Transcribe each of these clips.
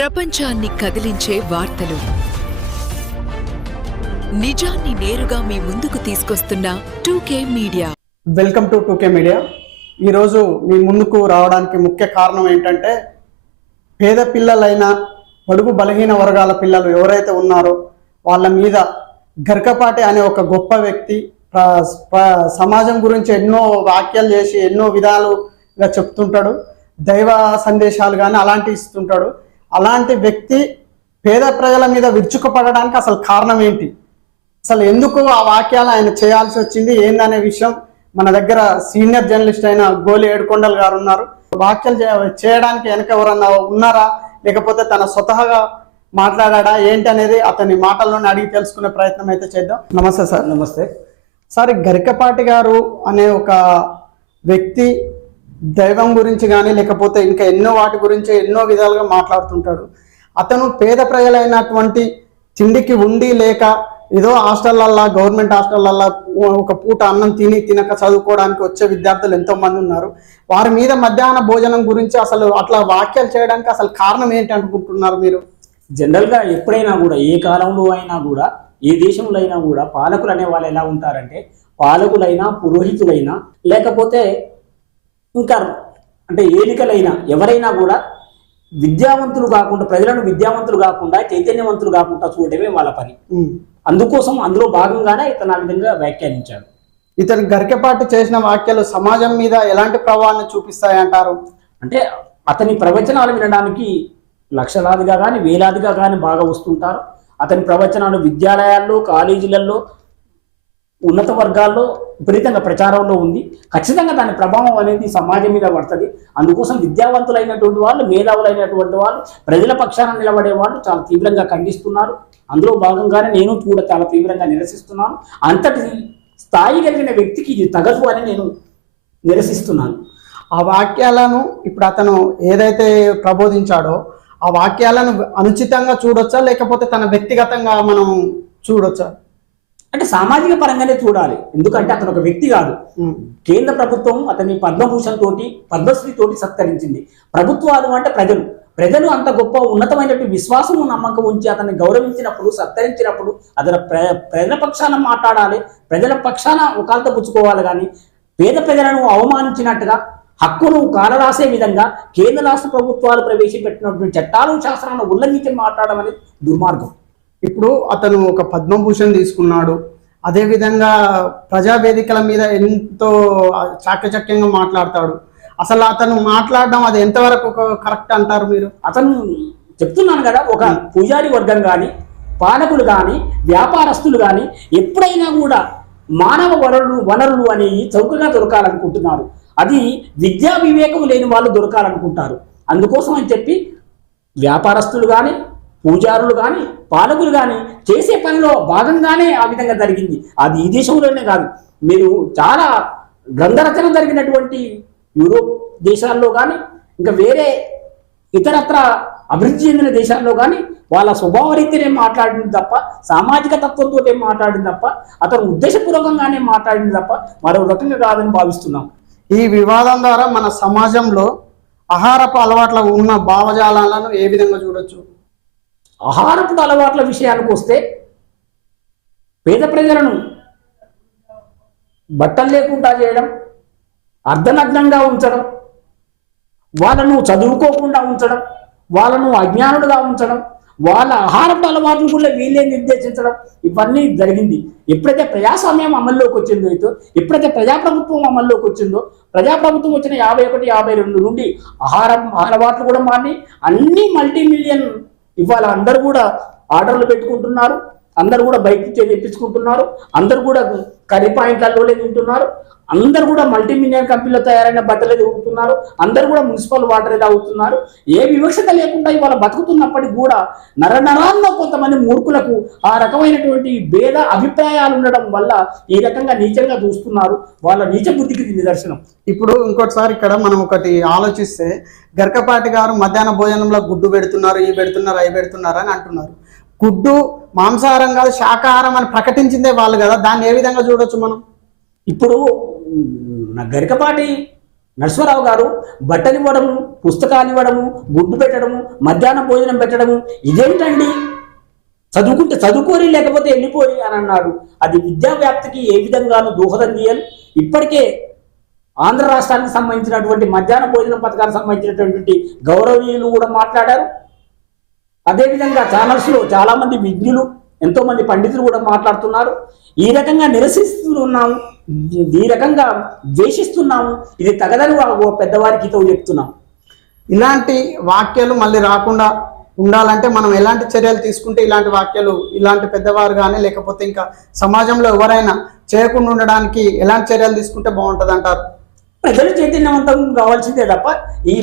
ప్రపంచాన్ని కదిలించే వార్తలు, నిజాన్ని నేరుగా మీ ముందుకు తీసుకొస్తున్న 2K media. Welcome to 2K media. ఈరోజు మీ ముందుకు రావడానికి ముఖ్య కారణం ఏంటంటే, పేద పిల్లలైన బడుగు బలహీన వర్గాల పిల్లలు ఎవరైతే ఉన్నారో వాళ్ళ మీద గరికపాటి అనే ఒక గొప్ప వ్యక్తి సమాజం గురించి ఎన్నో వ్యాఖ్యలు చేసి ఎన్నో విధాలుగా చెప్తుంటాడు. దైవ సందేశాలు కానీ అలాంటివి ఇస్తుంటాడు. అలాంటి వ్యక్తి పేద ప్రజల మీద విరుచుకుపడడానికి అసలు కారణం ఏంటి, అసలు ఎందుకు ఆ వాక్యాలు ఆయన చేయాల్సి వచ్చింది ఏందనే విషయం మన దగ్గర సీనియర్ జర్నలిస్ట్ అయిన గోలి ఏడుకొండలు గారు ఉన్నారు. వ్యాఖ్యలు చేయడానికి వెనక ఎవరన్నా ఉన్నారా, లేకపోతే తన స్వతహాగా మాట్లాడా ఏంటి అనేది అతని మాటల్లోనే అడిగి తెలుసుకునే ప్రయత్నం అయితే చేద్దాం. నమస్తే సార్. నమస్తే సార్. గరికపాటి గారు అనే ఒక వ్యక్తి దైవం గురించి కానీ లేకపోతే ఇంకా ఎన్నో వాటి గురించి ఎన్నో విధాలుగా మాట్లాడుతుంటాడు. అతను పేద ప్రజలైనటువంటి తిండికి ఉండి లేక ఏదో హాస్టల్లల్లా గవర్నమెంట్ హాస్టల్లల్లా ఒక పూట అన్నం తినక చదువుకోవడానికి వచ్చే విద్యార్థులు ఎంతో మంది ఉన్నారు. వారి మీద మధ్యాహ్న భోజనం గురించి అసలు అట్లా వ్యాఖ్యలు చేయడానికి అసలు కారణం ఏంటి అనుకుంటున్నారు మీరు? జనరల్గా ఎప్పుడైనా కూడా ఏ కాలంలో అయినా కూడా ఏ దేశంలో అయినా కూడా పాలకులు అనే వాళ్ళు ఎలా ఉంటారంటే, పాలకులైనా పురోహితులైనా లేకపోతే ఇంకా అంటే ఏలికలైనా ఎవరైనా కూడా విద్యావంతులు కాకుండా, ప్రజలను విద్యావంతులు కాకుండా చైతన్యవంతులు కాకుండా చూడటమే వాళ్ళ పని. అందుకోసం అందులో భాగంగానే ఇతను ఆ విధంగా వ్యాఖ్యానించాడు. ఇతను గరికపాటి చేసిన వ్యాఖ్యలు సమాజం మీద ఎలాంటి ప్రభావాన్ని చూపిస్తాయంటారు? అంటే అతని ప్రవచనాలు వినడానికి లక్షలాదిగా కానీ వేలాదిగా కానీ బాగా వస్తుంటారు. అతని ప్రవచనాలు విద్యాలయాల్లో, కాలేజీలలో, ఉన్నత వర్గాల్లో విపరీతంగా ప్రచారంలో ఉంది. ఖచ్చితంగా దాని ప్రభావం అనేది సమాజం మీద పడుతుంది. అందుకోసం విద్యావంతులైనటువంటి వాళ్ళు, మేధావులైనటువంటి వాళ్ళు, ప్రజల పక్షాన నిలబడే వాళ్ళు చాలా తీవ్రంగా ఖండిస్తున్నారు. అందులో భాగంగానే నేను కూడా చాలా తీవ్రంగా నిరసిస్తున్నాను. అంతటి స్థాయి కలిగిన వ్యక్తికి ఇది తగదు అని నేను నిరసిస్తున్నాను. ఆ వాక్యాలను ఇప్పుడు అతను ఏదైతే ప్రబోధించాడో ఆ వాక్యాలను అనుచితంగా చూడొచ్చా, లేకపోతే తన వ్యక్తిగతంగా మనం చూడొచ్చా? అంటే సామాజిక పరంగానే చూడాలి. ఎందుకంటే అతను ఒక వ్యక్తి కాదు. కేంద్ర ప్రభుత్వం అతన్ని పద్మభూషణ్ తోటి, పద్మశ్రీ తోటి సత్కరించింది. ప్రభుత్వాలు అంటే ప్రజలు అంత గొప్ప ఉన్నతమైనటువంటి విశ్వాసము, నమ్మకం ఉంచి అతన్ని గౌరవించినప్పుడు, సత్కరించినప్పుడు అతను ప్రజల పక్షాన మాట్లాడాలి, ప్రజల పక్షాన ఒకళ్ళతో పుచ్చుకోవాలి. కానీ పేద ప్రజలను అవమానించినట్టుగా, హక్కును కాలరాసే విధంగా కేంద్ర రాష్ట్ర ప్రభుత్వాలు ప్రవేశపెట్టినటువంటి చట్టాలు, శాస్త్రాలను ఉల్లంఘించి మాట్లాడడం అనేది దుర్మార్గం. ఇప్పుడు అతను ఒక పద్మభూషణ్ తీసుకున్నాడు, అదేవిధంగా ప్రజావేదికల మీద ఎంతో చాకచక్యంగా మాట్లాడతాడు. అసలు అతను మాట్లాడడం అది ఎంతవరకు కరెక్ట్ అంటారు మీరు? అతను చెప్తున్నాను కదా, ఒక పూజారి వర్గం కానీ, పాలకులు కానీ, వ్యాపారస్తులు కానీ ఎప్పుడైనా కూడా మానవ వనరులు అనేవి చౌకగా దొరకాలనుకుంటున్నారు. అది విద్యా వివేకం లేని వాళ్ళు దొరకాలనుకుంటారు. అందుకోసం అని చెప్పి వ్యాపారస్తులు కానీ, పూజారులు కానీ, పాలకులు కానీ చేసే పనిలో భాగంగానే ఆ విధంగా జరిగింది. అది ఈ దేశంలోనే కాదు, మీరు చాలా గ్రంథరచన జరిగినటువంటి యూరోప్ దేశాల్లో కానీ, ఇంకా వేరే ఇతరత్ర అభివృద్ధి చెందిన దేశాల్లో కానీ వాళ్ళ స్వభావ రీతినే మాట్లాడింది తప్ప, సామాజిక తత్వంతో ఏం మాట్లాడింది తప్ప, అతను ఉద్దేశపూర్వకంగానే మాట్లాడింది తప్ప మరో రకంగా కాదని భావిస్తున్నాం. ఈ వివాదం ద్వారా మన సమాజంలో ఆహారపు అలవాట్ల ఉన్న భావజాలను ఏ విధంగా చూడొచ్చు? ఆహారపు అలవాట్ల విషయానికి వస్తే, పేద ప్రజలను బట్టలు లేకుండా చేయడం, అర్ధనగ్నంగా ఉంచడం, వాళ్ళను చదువుకోకుండా ఉంచడం, వాళ్ళను అజ్ఞానులుగా ఉంచడం, వాళ్ళ ఆహారపు అలవాట్లు కూడా వీళ్ళే నిర్దేశించడం, ఇవన్నీ జరిగింది. ఎప్పుడైతే ప్రజాస్వామ్యం అమల్లోకి వచ్చిందో, ఎప్పుడైతే ప్రజాప్రభుత్వం అమల్లోకి వచ్చిందో, ప్రజాప్రభుత్వం వచ్చిన 51, 52 నుండి అలవాట్లు కూడా మారి అన్ని మల్టీమిలియన్ ఇవాళ అందరూ కూడా ఆర్డర్లు పెట్టుకుంటున్నారు, అందరు కూడా బయట తెప్పించుకుంటున్నారు, అందరు కూడా కర్రీ పాయింట్లలో తింటున్నారు, అందరు కూడా మల్టీమిలియన్ కంపెనీలో తయారైన బట్టలే తిరుగుతున్నారు, అందరు కూడా మున్సిపల్ వాటర్ తాగుతున్నారు. ఏ వివక్షత లేకుండా ఇవాళ బతుకుతున్నప్పటికీ కూడా నరనరాల్లో కొంతమంది మూర్ఖులకు ఆ రకమైనటువంటి భేద అభిప్రాయాలు ఉండడం వల్ల ఈ రకంగా నీచంగా చూస్తున్నారు. వాళ్ళ నీచ బుద్ధికి నిదర్శనం. ఇప్పుడు ఇంకోటిసారి ఇక్కడ మనం ఒకటి ఆలోచిస్తే, గరికపాటి గారు మధ్యాహ్న భోజనంలో గుడ్డు పెడుతున్నారు, ఈ పెడుతున్నారు, అవి పెడుతున్నారు అని అంటున్నారు. గుడ్డు మాంసాహారం కాదు, శాకాహారం అని ప్రకటించిందే వాళ్ళు కదా, దాన్ని ఏ విధంగా చూడొచ్చు మనం? ఇప్పుడు గరికపాటి నరసింహారావు గారు బట్టలు ఇవ్వడము, పుస్తకాలు ఇవ్వడము, గుడ్డు పెట్టడము, మధ్యాహ్నం భోజనం పెట్టడము, ఇదేంటండి? చదువుకుంటే చదువుకోరి, లేకపోతే వెళ్ళిపోరి అని అన్నాడు. అది విద్యా వ్యాప్తికి ఏ విధంగానూ దోహదం చేయాలి. ఇప్పటికే ఆంధ్ర రాష్ట్రానికి సంబంధించినటువంటి మధ్యాహ్న భోజన పథకానికి సంబంధించినటువంటి గౌరవనీయులు కూడా మాట్లాడారు. అదేవిధంగా ఛానల్స్లో చాలా మంది విజ్ఞులు, ఎంతో మంది పండితులు కూడా మాట్లాడుతున్నారు. ఈ రకంగా నిరసిస్తున్నాము, ఈ రకంగా ద్వేషిస్తున్నాము, ఇది తగదని పెద్దవారికి హితవు చెప్తున్నాం. ఇలాంటి వాక్యాలు మళ్ళీ రాకుండా ఉండాలంటే మనం ఎలాంటి చర్యలు తీసుకుంటే ఇలాంటి వాక్యాలు ఇలాంటి పెద్దవారు కానీ లేకపోతే ఇంకా సమాజంలో ఎవరైనా చేయకుండా ఉండడానికి ఎలాంటి చర్యలు తీసుకుంటే బాగుంటుంది అంటారు? ప్రజలు చైతన్యవంతం కావాల్సిందే తప్ప ఏ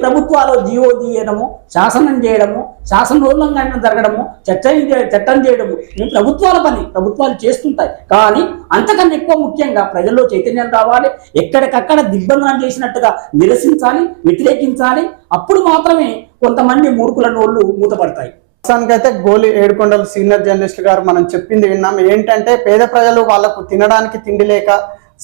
ప్రభుత్వాలు జీవో తీయడము, శాసనం చేయడము, శాసనోల్లంఘన జరగడము, చట్టం చేయడము ఈ ప్రభుత్వాల పని, ప్రభుత్వాలు చేస్తుంటాయి. కానీ అంతకన్నా ఎక్కువ ముఖ్యంగా ప్రజల్లో చైతన్యం రావాలి. ఎక్కడికక్కడ దిగ్బంధనం చేసినట్టుగా నిరసించాలి, వ్యతిరేకించాలి. అప్పుడు మాత్రమే కొంతమంది మూర్ఖుల నోళ్ళు మూతపడతాయి. అయితే గోలి ఏడుకొండలు సీనియర్ జర్నలిస్ట్ గారు మనం చెప్పింది విన్నాం. ఏంటంటే పేద ప్రజలు వాళ్ళకు తినడానికి తిండి లేక,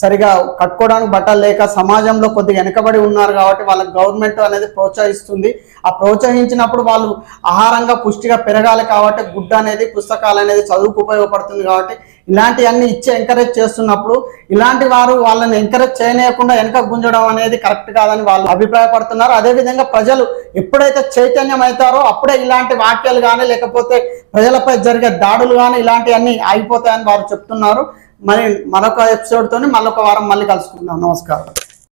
సరిగా కట్టుకోవడానికి బట్టలు లేక, సమాజంలో కొద్దిగా వెనకబడి ఉన్నారు కాబట్టి వాళ్ళకి గవర్నమెంట్ అనేది ప్రోత్సహిస్తుంది. ఆ ప్రోత్సహించినప్పుడు వాళ్ళు ఆహారంగా పుష్టిగా పెరగాలి కాబట్టి గుడ్డ అనేది, పుస్తకాలు అనేది చదువుకు ఉపయోగపడుతుంది కాబట్టి ఇలాంటివన్నీ ఇచ్చి ఎంకరేజ్ చేస్తున్నప్పుడు ఇలాంటి వారు వాళ్ళని ఎంకరేజ్ చేయనీయకుండా వెనక గుంజడం అనేది కరెక్ట్ కాదని వాళ్ళు అభిప్రాయపడుతున్నారు. అదేవిధంగా ప్రజలు ఎప్పుడైతే చైతన్యం అవుతారో అప్పుడే ఇలాంటి వాక్యాలు కానీ లేకపోతే ప్రజలపై జరిగే దాడులు కానీ ఇలాంటివన్నీ ఆగిపోతాయని వారు చెప్తున్నారు. మరి మరొక ఎపిసోడ్తోని మరొక వారం మళ్ళీ కలుసుకుందాం. నమస్కారం.